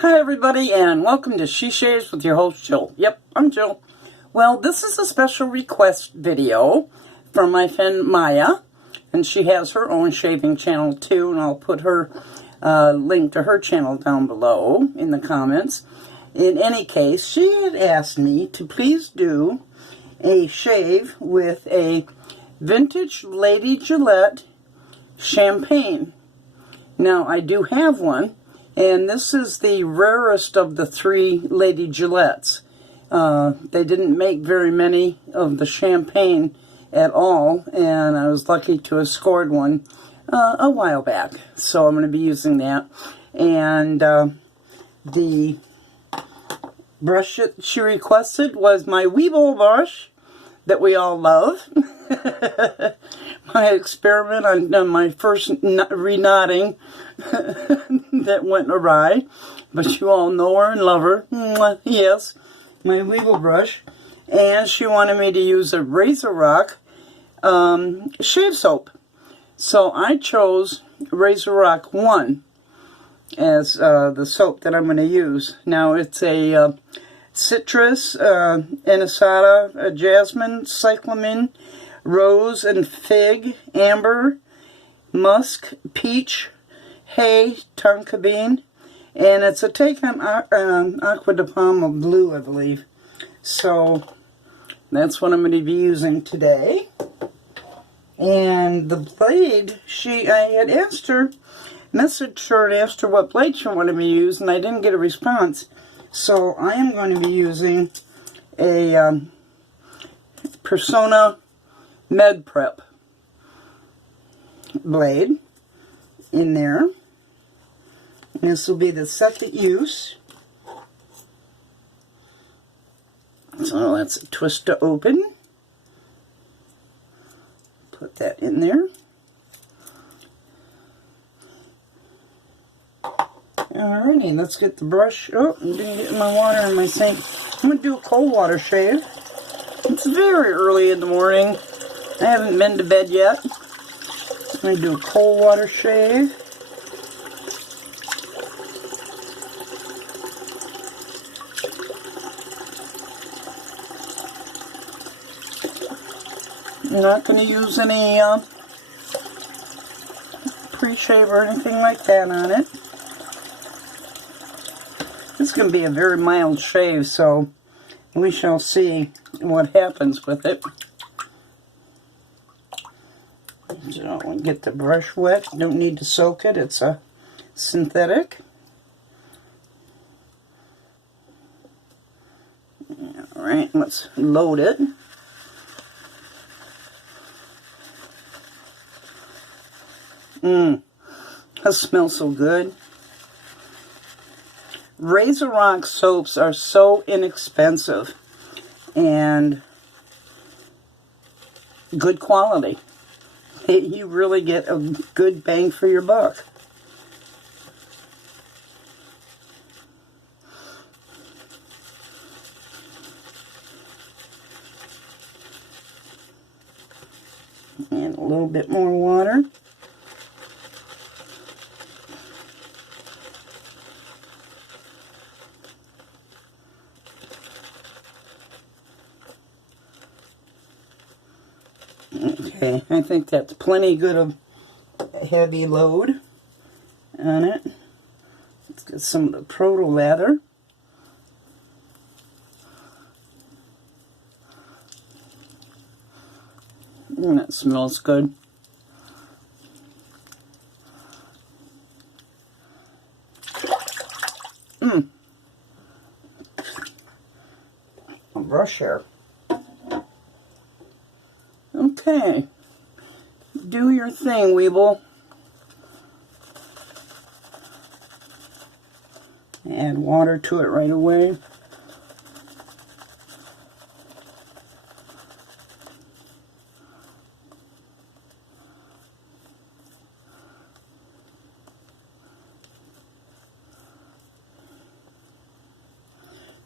Hi everybody, and welcome to She Shaves with your host Jill. Yep, I'm Jill. Well, this is a special request video from my friend Maja, and she has her own shaving channel too, and I'll put her link to her channel down below in the comments. In any case, she had asked me to please do a shave with a vintage Lady Gillette champagne. Now, I do have one. And this is the rarest of the three Lady Gillettes. They didn't make very many of the champagne at all, and I was lucky to have scored one a while back. So I'm going to be using that. And the brush that she requested was my Weeble brush that we all love. My experiment on my first re-knotting that went awry, but you all know her and love her. Mwah, yes, my Weeble brush. And she wanted me to use a RazoRock shave soap. So I chose RazoRock 1 as the soap that I'm going to use. Now it's a citrus, anisada, jasmine, cyclamen, rose and fig, amber, musk, peach, hay, tonka bean, and it's a take on Aqua de Palma blue, I believe. So that's what I'm going to be using today. And the blade, I had asked her, messaged her and asked her what blade she wanted me to use, and I didn't get a response. So I am going to be using a Personna Med Prep blade in there. And this will be the second use. So that's a twist to open. Put that in there. Alrighty, let's get the brush. Oh, I didn't get my water in my sink. I'm going to do a cold water shave. It's very early in the morning. I haven't been to bed yet. I'm going to do a cold water shave. I'm not going to use any pre-shave or anything like that on it. This is going to be a very mild shave, so we shall see what happens with it. So we'll get the brush wet. Don't need to soak it. It's a synthetic. Alright, let's load it. That smells so good. RazoRock soaps are so inexpensive and good quality. You really get a good bang for your buck. And a little bit more water. Okay, I think that's plenty good of a heavy load on it. Let's get some of the proto lather. That smells good. A brush hair. Okay, do your thing, Weeble. Add water to it right away.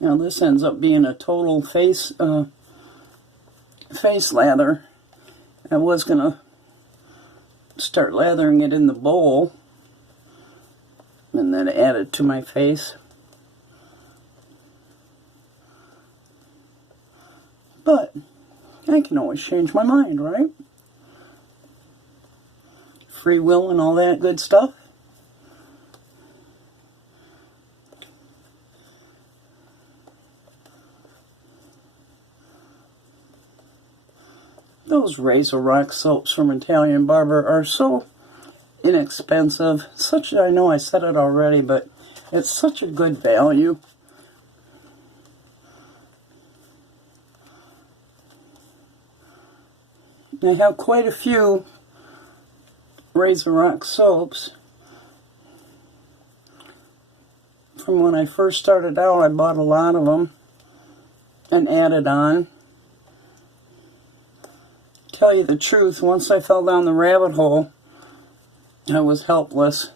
Now this ends up being a total face lather. I was going to start lathering it in the bowl and then add it to my face. But I can always change my mind, right? Free will and all that good stuff. Those RazoRock soaps from Italian Barber are so inexpensive. I know I said it already, but it's such a good value. I have quite a few RazoRock soaps. From when I first started out, I bought a lot of them and added on. Tell you the truth, once I fell down the rabbit hole, I was helpless.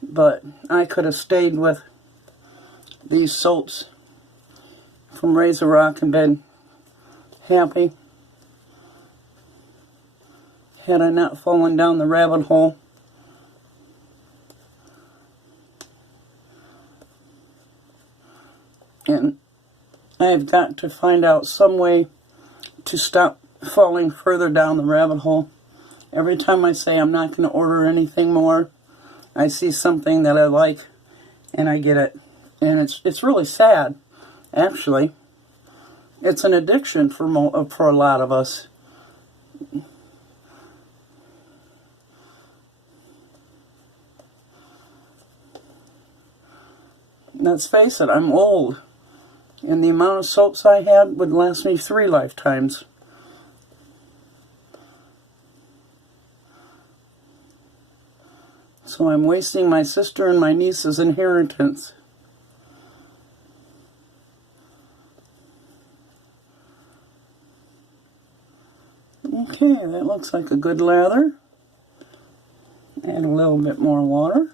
But I could have stayed with these soaps from RazoRock and been happy had I not fallen down the rabbit hole. And I've got to find out some way to stop falling further down the rabbit hole. Every time I say I'm not going to order anything more, I see something that I like and I get it. And it's really sad, actually. It's an addiction for a lot of us. Let's face it, I'm old. And the amount of soaps I had would last me 3 lifetimes. So I'm wasting my sister and my niece's inheritance. Okay, that looks like a good lather. Add a little bit more water.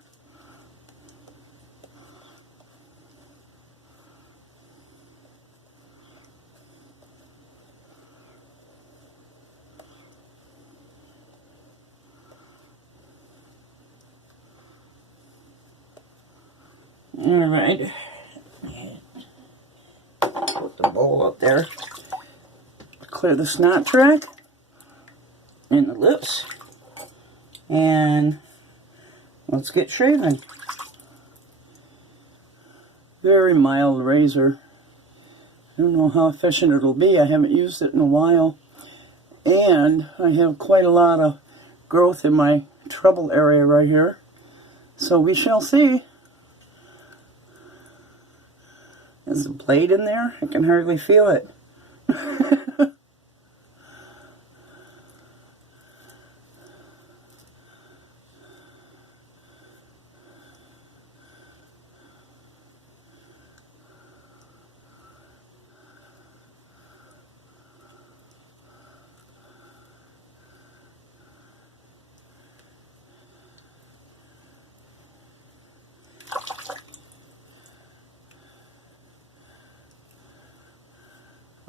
Alright, put the bowl up there, clear the snot track and the lips, and let's get shaving. Very mild razor. I don't know how efficient it'll be. I haven't used it in a while, and I have quite a lot of growth in my treble area right here, so we shall see. Is the blade in there? I can hardly feel it.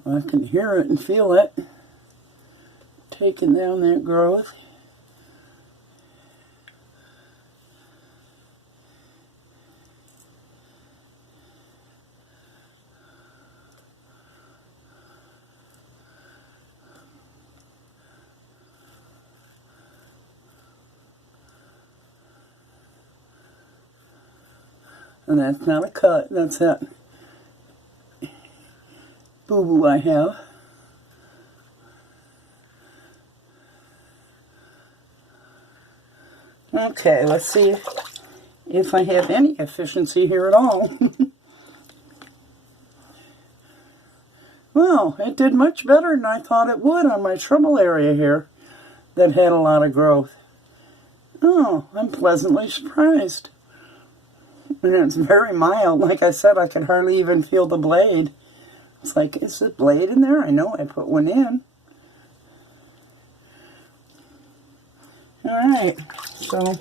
I can hear it and feel it taking down that growth. And that's not a cut, that's that boo-boo I have. Okay, let's see if I have any efficiency here at all. Well, it did much better than I thought it would on my treble area here that had a lot of growth. Oh, I'm pleasantly surprised. And it's very mild. Like I said, I can hardly even feel the blade. It's like, is the blade in there? I know I put one in. Alright, so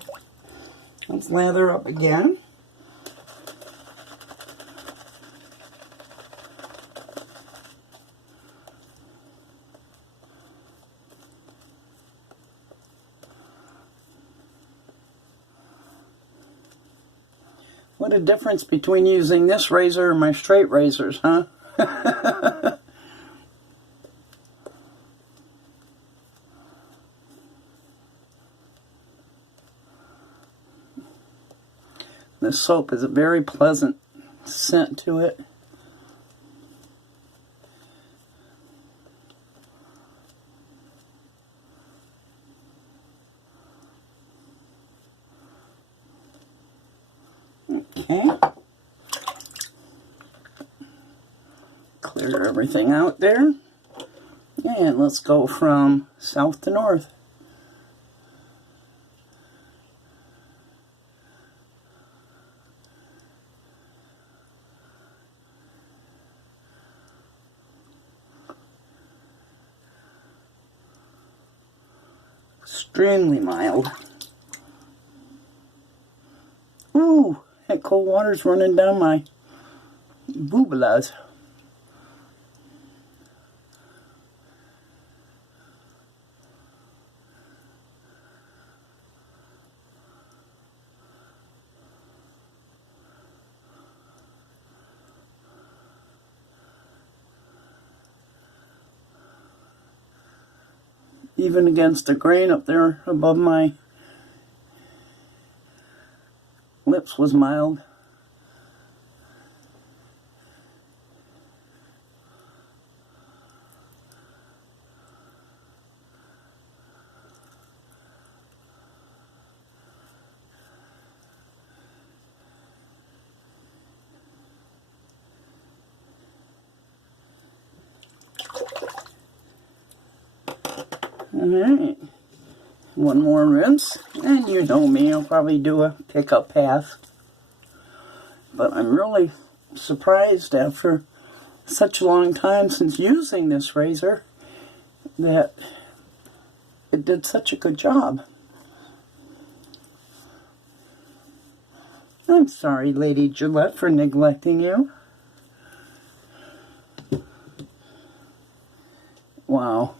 let's lather up again. What a difference between using this razor and my straight razors, huh? This soap has a very pleasant scent to it. Okay. Clear everything out there. And let's go from south to north. Extremely mild. Ooh, that cold water's running down my boobalas. Even against the grain up there above my lips was mild. Alright, one more rinse, and you know me, I'll probably do a pickup pass. But I'm really surprised after such a long time since using this razor that it did such a good job. I'm sorry, Lady Gillette, for neglecting you. Wow.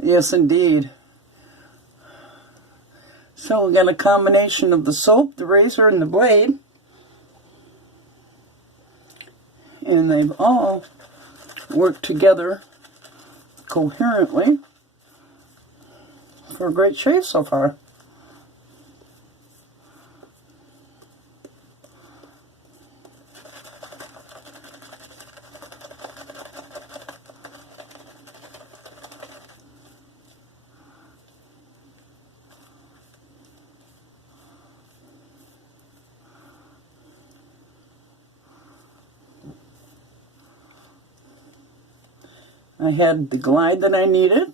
Yes, indeed. So we got a combination of the soap, the razor, and the blade. And they've all worked together coherently for a great shave so far. I had the glide that I needed,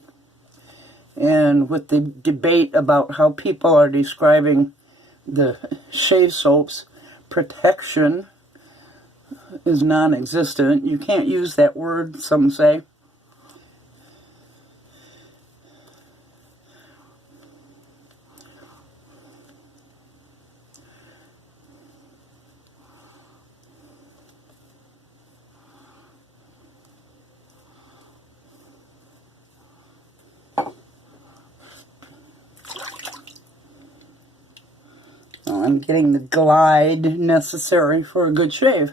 and with the debate about how people are describing the shave soaps, protection is non-existent. You can't use that word, some say. I'm getting the glide necessary for a good shave.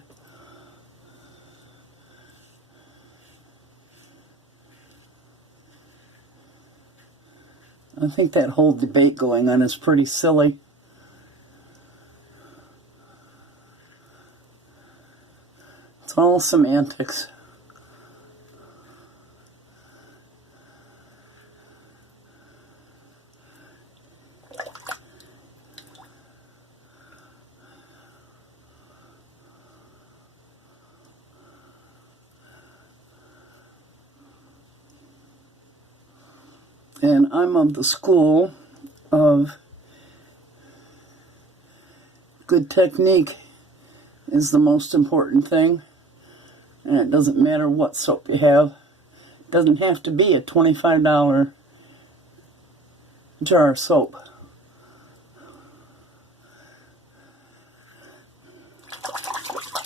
I think that whole debate going on is pretty silly. It's all semantics. And I'm of the school of good technique is the most important thing. And it doesn't matter what soap you have. It doesn't have to be a $25 jar of soap.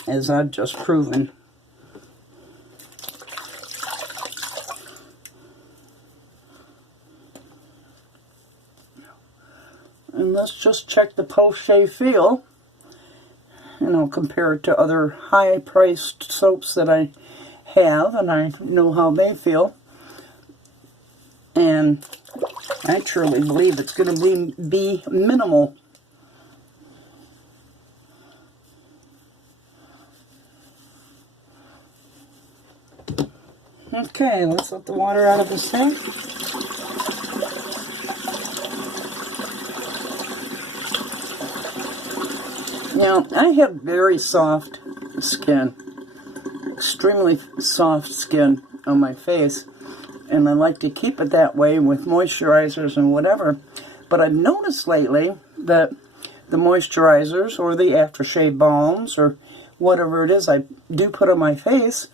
As I've just proven. And let's just check the post-shave feel, and I'll compare it to other high-priced soaps that I have, and I know how they feel. And I truly believe it's going to be minimal. Okay, let's let the water out of this thing. Now, I have very soft skin, extremely soft skin on my face, and I like to keep it that way with moisturizers and whatever. But I've noticed lately that the moisturizers or the aftershave balms or whatever it is I do put on my face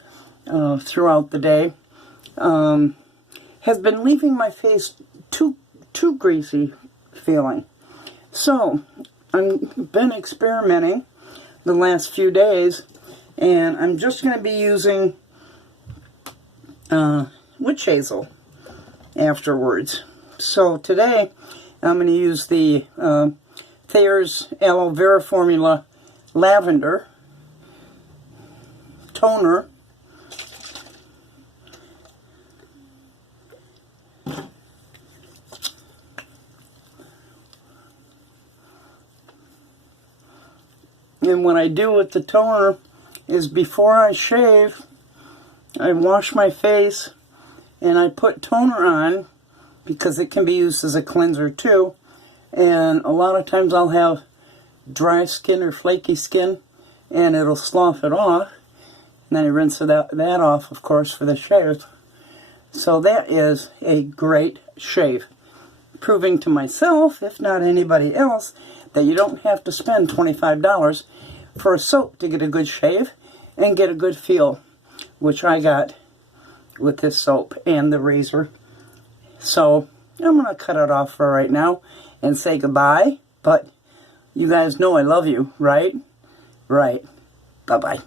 throughout the day has been leaving my face too greasy feeling. So I've been experimenting the last few days, and I'm just going to be using witch hazel afterwards. So today I'm going to use the Thayer's Aloe Vera Formula Lavender toner. And what I do with the toner is before I shave, I wash my face and I put toner on because it can be used as a cleanser too. And a lot of times I'll have dry skin or flaky skin and it'll slough it off. And then I rinse that off, of course, for the shave. So that is a great shave. Proving to myself, if not anybody else, that you don't have to spend $25 for a soap to get a good shave and get a good feel, which I got with this soap and the razor. So I'm going to cut it off for right now and say goodbye, but you guys know I love you, right? Right. Bye-bye.